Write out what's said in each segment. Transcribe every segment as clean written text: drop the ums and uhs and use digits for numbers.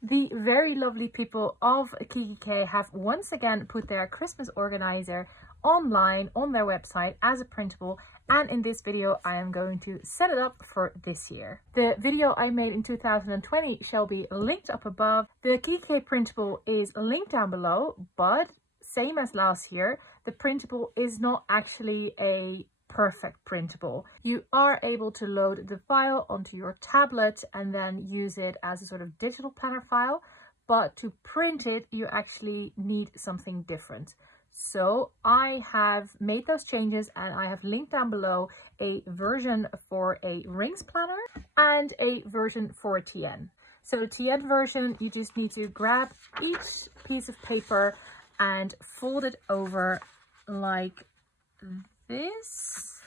The very lovely people of kikki.K have once again put their Christmas organizer online on their website as a printable, and in this video I am going to set it up for this year. The video I made in 2020 shall be linked up above. The kikki.K printable is linked down below, but same as last year, the printable is not actually a perfect printable. You are able to load the file onto your tablet and then use it as a sort of digital planner file, but to print it you actually need something different. So I have made those changes and I have linked down below a version for a rings planner and a version for a TN. So the TN version, you just need to grab each piece of paper and fold it over like this.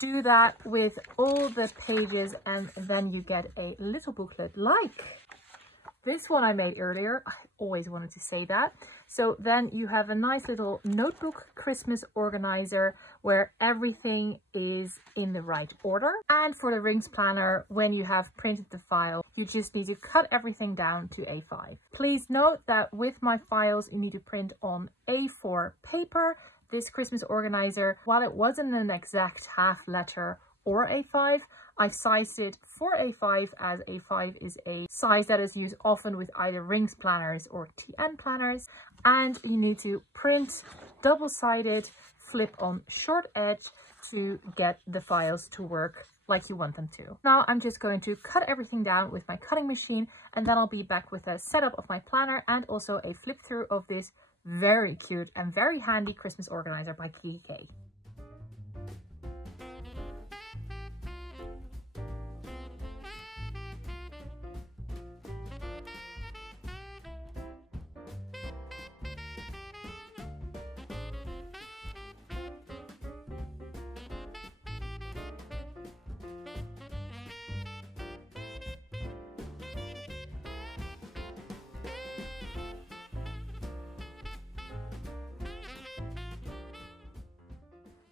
Do that with all the pages and then you get a little booklet like this one I made earlier. I always wanted to say that. So then you have a nice little notebook Christmas organizer where everything is in the right order. And for the rings planner, when you have printed the file, you just need to cut everything down to A5. Please note that with my files, you need to print on A4 paper. This Christmas organizer, while it wasn't an exact half letter or A5, I've sized it for A5 as A5 is a size that is used often with either rings planners or TN planners. And you need to print double-sided, flip on short edge to get the files to work like you want them to. Now I'm just going to cut everything down with my cutting machine, and then I'll be back with a setup of my planner and also a flip through of this very cute and very handy Christmas organizer by kikki.K.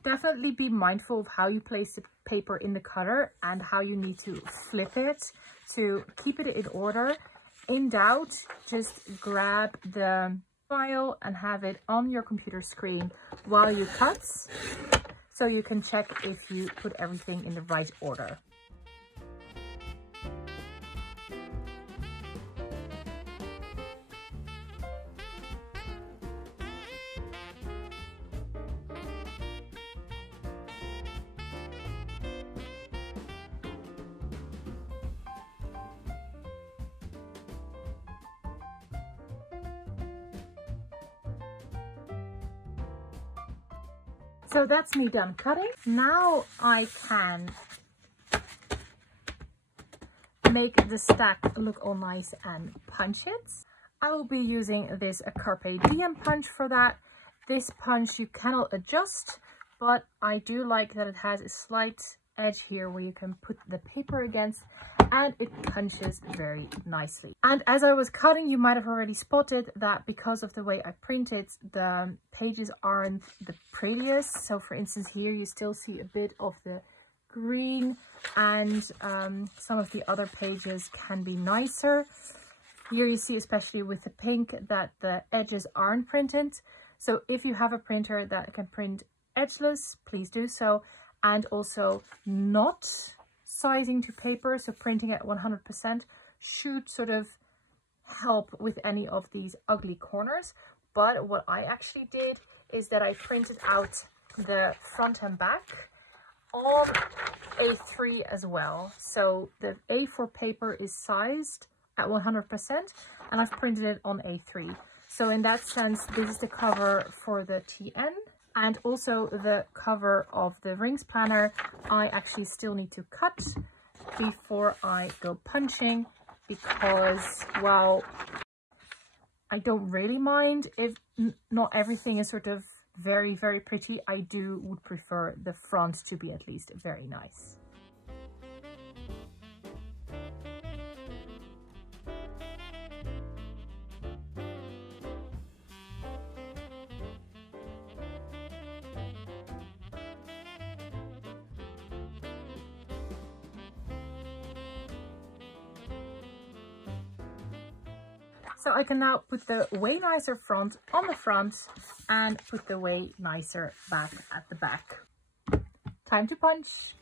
Definitely be mindful of how you place the paper in the cutter and how you need to flip it to keep it in order. In doubt, just grab the file and have it on your computer screen while you cut, so you can check if you put everything in the right order. So that's me done cutting. Now I can make the stack look all nice and punch it. I will be using this Carpe Diem punch for that. This punch you cannot adjust, but I do like that it has a slight edge here where you can put the paper against, and it punches very nicely. And as I was cutting, you might have already spotted that because of the way I printed, the pages aren't the prettiest. So for instance, here you still see a bit of the green, and some of the other pages can be nicer. Here you see, especially with the pink, that the edges aren't printed. So if you have a printer that can print edgeless, please do so. And also not sizing to paper, so printing at 100% should sort of help with any of these ugly corners. But what I actually did is that I printed out the front and back on A3 as well. So the A4 paper is sized at 100% and I've printed it on A3. So in that sense, this is the cover for the TN. And also the cover of the rings planner, I actually still need to cut before I go punching, because while I don't really mind if not everything is sort of very, very pretty, I would prefer the front to be at least very nice. So I can now put the Way Nicer front on the front and put the Way Nicer back at the back. Time to punch.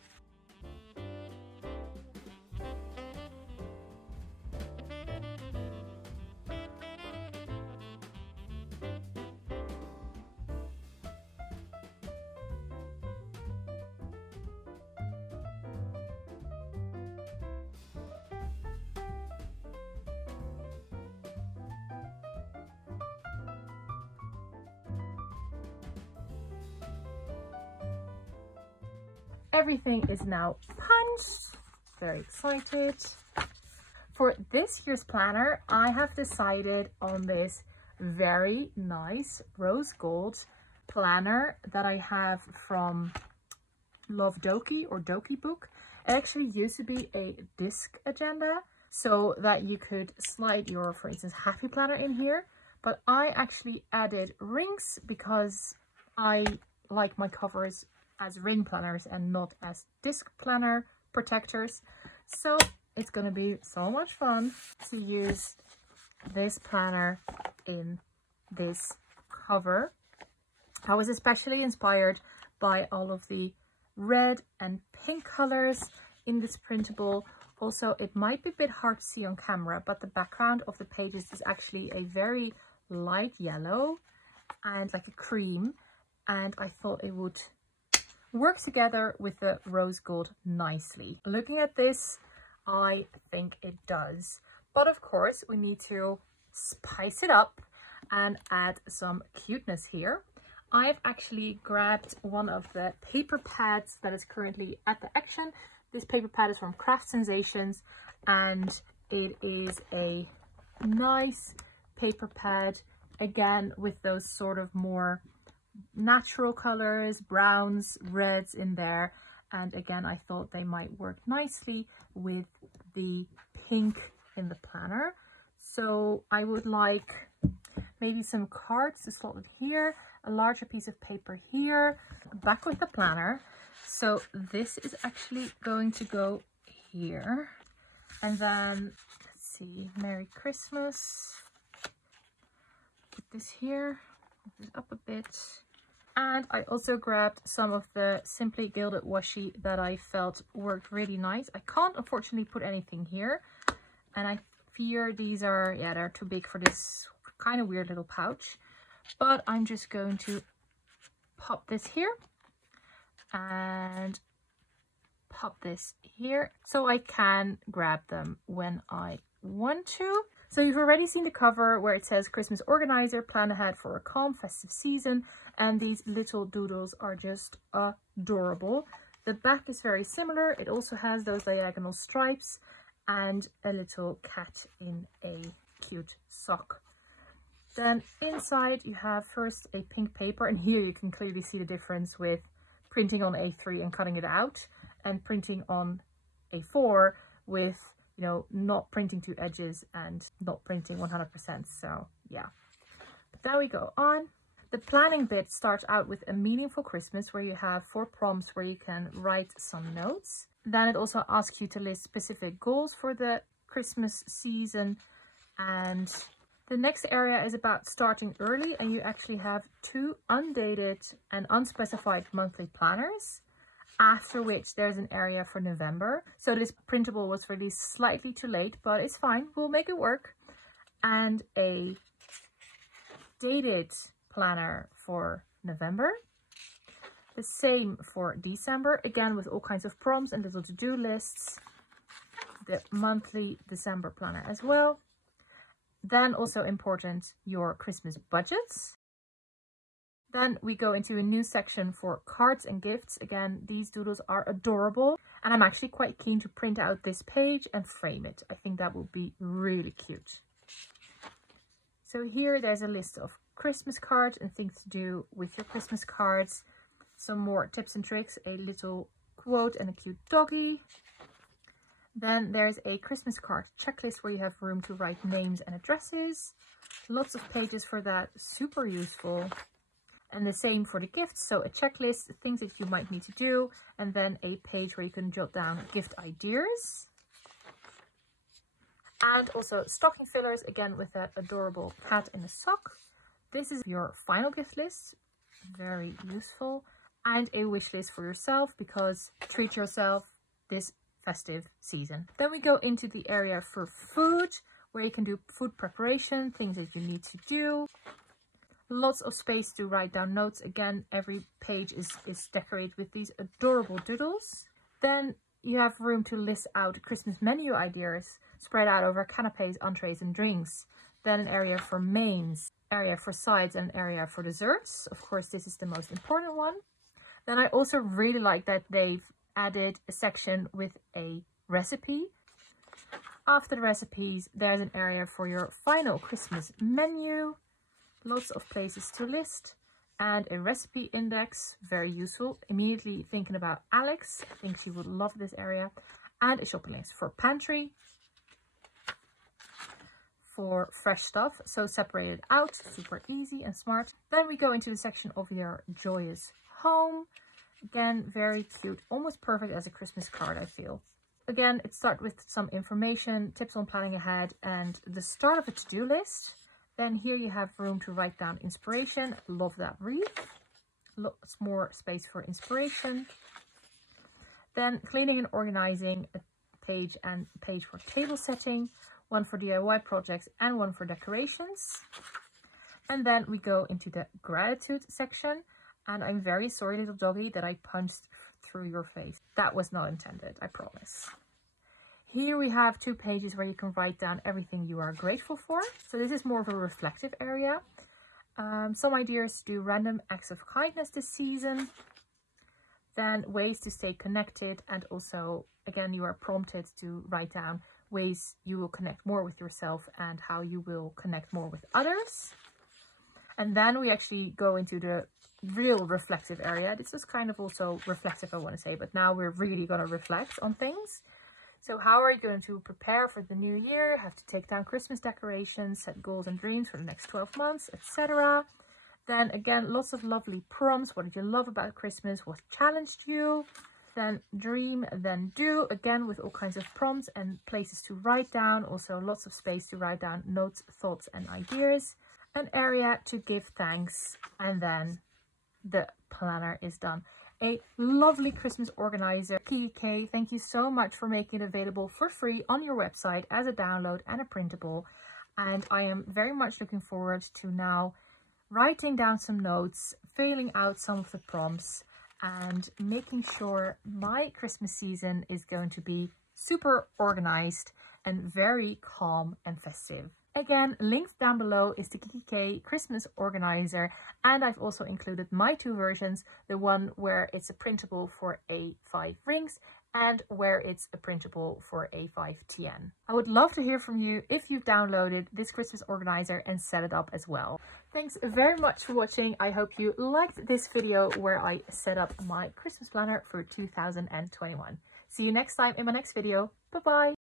Everything is now punched. Very excited. For this year's planner, I have decided on this very nice rose gold planner that I have from Love Doki or Doki Book. It actually used to be a disc agenda so that you could slide your, for instance, happy planner in here. But I actually added rings because I like my covers as ring planners and not as disc planner protectors. So it's going to be so much fun to use this planner in this cover. I was especially inspired by all of the red and pink colors in this printable. Also, it might be a bit hard to see on camera, but the background of the pages is actually a very light yellow and like a cream, and I thought it would work together with the rose gold nicely. Looking at this, I think it does, but of course we need to spice it up and add some cuteness here. I've actually grabbed one of the paper pads that is currently at the action. This paper pad is from Craft Sensations and it is a nice paper pad, again with those sort of more natural colors, browns, reds in there, and again I thought they might work nicely with the pink in the planner. So I would like maybe some cards to slot it here, a larger piece of paper here, back with the planner. So this is actually going to go here, and then let's see, Merry Christmas, put this here, move this up a bit. And I also grabbed some of the Simply Gilded washi that I felt worked really nice. I can't unfortunately put anything here, and I fear these are, yeah, they're too big for this kind of weird little pouch. But I'm just going to pop this here and pop this here so I can grab them when I want to. So you've already seen the cover where it says Christmas Organizer, plan ahead for a calm festive season, and these little doodles are just adorable. The back is very similar. It also has those diagonal stripes and a little cat in a cute sock. Then inside you have first a pink paper, and here you can clearly see the difference with printing on A3 and cutting it out, and printing on A4 with, you know, not printing two edges and not printing 100%. So yeah, but there we go on. The planning bit starts out with a meaningful Christmas, where you have 4 prompts where you can write some notes. Then it also asks you to list specific goals for the Christmas season, and the next area is about starting early, and you actually have 2 undated and unspecified monthly planners, after which there's an area for November. So this printable was released slightly too late, but it's fine, we'll make it work. And a dated planner for November. The same for December, again with all kinds of prompts and little to-do lists. The monthly December planner as well. Then also important, your Christmas budgets. Then we go into a new section for cards and gifts. Again, these doodles are adorable, and I'm actually quite keen to print out this page and frame it. I think that will be really cute. So here there's a list of Christmas cards and things to do with your Christmas cards. Some more tips and tricks, a little quote and a cute doggy. Then there's a Christmas card checklist where you have room to write names and addresses. Lots of pages for that, super useful. And the same for the gifts, so a checklist, things that you might need to do, and then a page where you can jot down gift ideas. And also stocking fillers, again with that adorable cat in a sock. This is your final gift list, very useful. And a wish list for yourself, because treat yourself this festive season. Then we go into the area for food, where you can do food preparation, things that you need to do. Lots of space to write down notes. Again, every page is decorated with these adorable doodles. Then you have room to list out Christmas menu ideas spread out over canapes, entrees and drinks. Then an area for mains, area for sides and an area for desserts. Of course, this is the most important one. Then I also really like that they've added a section with a recipe. After the recipes, there's an area for your final Christmas menu. Lots of places to list. And a recipe index, very useful. Immediately thinking about Alex. I think she would love this area. And a shopping list for pantry, for fresh stuff, so separated out, super easy and smart. Then we go into the section of your joyous home. Again, very cute, almost perfect as a Christmas card, I feel. Again, it starts with some information, tips on planning ahead, and the start of a to-do list. Then here you have room to write down inspiration. Love that wreath. Lots more space for inspiration. Then cleaning and organizing, a page and page for table setting, one for DIY projects and one for decorations. And then we go into the gratitude section. And I'm very sorry, little doggy, that I punched through your face. That was not intended, I promise. Here we have 2 pages where you can write down everything you are grateful for. So this is more of a reflective area. Some ideas to do random acts of kindness this season. Then ways to stay connected, and also, again, you are prompted to write down ways you will connect more with yourself and how you will connect more with others. And then we actually go into the real reflective area. This is kind of also reflective, I want to say, but now we're really going to reflect on things. So how are you going to prepare for the new year? Have to take down Christmas decorations, set goals and dreams for the next 12 months, etc. Then again, lots of lovely prompts. What did you love about Christmas? What challenged you? Then dream, then do. Again, with all kinds of prompts and places to write down. Also lots of space to write down notes, thoughts and ideas. An area to give thanks. And then the planner is done. A lovely Christmas organizer, kikki.K. Thank you so much for making it available for free on your website as a download and a printable. And I am very much looking forward to now writing down some notes, filling out some of the prompts, and making sure my Christmas season is going to be super organized and very calm and festive. Again, linked down below is the kikki.K Christmas organizer, and I've also included my 2 versions, the one where it's a printable for A5 rings and where it's a printable for A5 TN. I would love to hear from you if you've downloaded this Christmas organizer and set it up as well. Thanks very much for watching. I hope you liked this video where I set up my Christmas planner for 2021. See you next time in my next video. Bye bye!